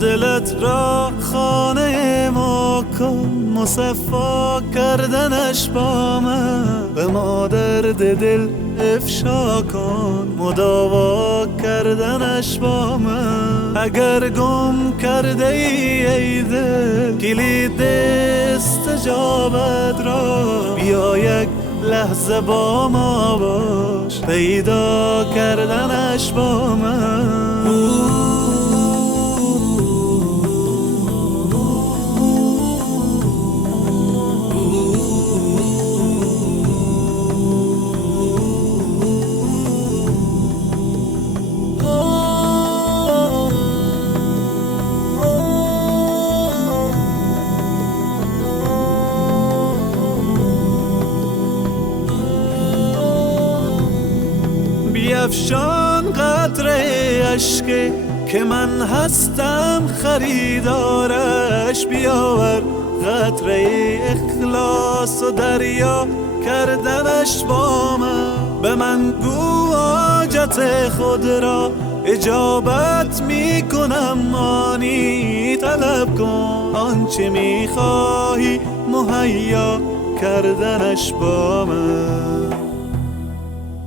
دلت را خانه ما کن، مصفا کردنش با من. به ما درد دل افشا کن، مداوا کردنش با من. اگر گم کرده ای دل کلید استجابت را، بیا یک لحظه با ما باش، پیدا کردنش با من. بیفشان قطره اشک که من هستم خریدارش. بیاور قطره اخلاص و دریا کردنش با من. به من گو حاجت خود را اجابت می کنم، آنی طلب کن آنچه می خواهی مهیا کردنش با من.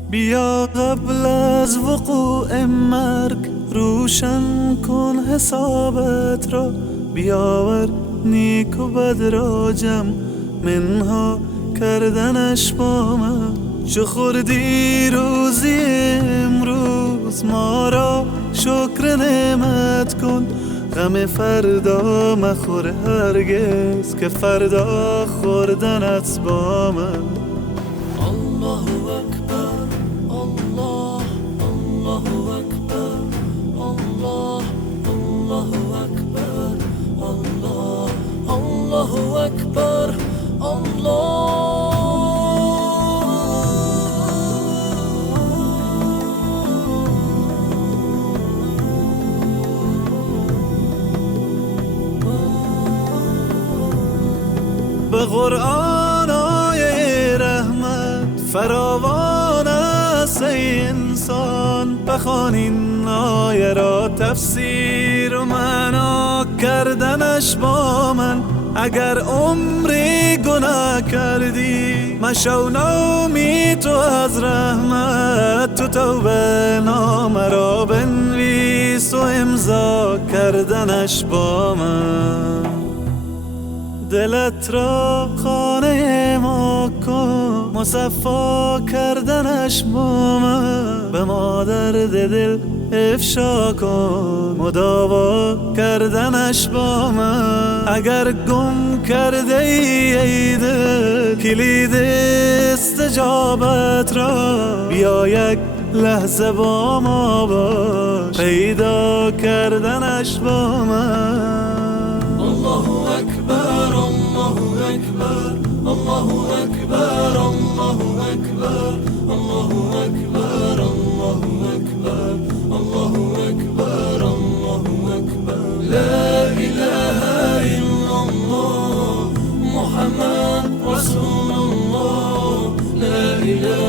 بیا قبل از وقوع مرگ روشن کن حسابت را. بیاور نیک و بد را جمع منها کردنش با من. چو خوردی روزی امروز ما را شکر نعمت کن. غم فردا مخور هرگز که فردا خوردنت با من. الله اکبر، الله، الله اکبر، الله، الله اکبر، الله، الله اکبر، الله. به قرآن آیه رحمت فراوان است ای انسان. بخوان این آیه را تفسیر و معنا کردنش با من. اگر عمری گناه کردی مشو نومی تو از رحمت. تو توبه نامه را بنویس و امضا کردنش با من. دلت را خانه ما کن، مصفا کردنش با من. به ما درد دل افشا کن، مداوا کردنش با من. اگر گم کرده ای دل کلید استجابت را، بیا یک لحظه با ما باش، پیدا کردنش با من. الله اکبر، الله اکبر، الله اکبر، الله اکبر، الله اکبر، الله اکبر، الله اکبر، الله اکبر. لا اله الا الله محمد رسول الله. لا اله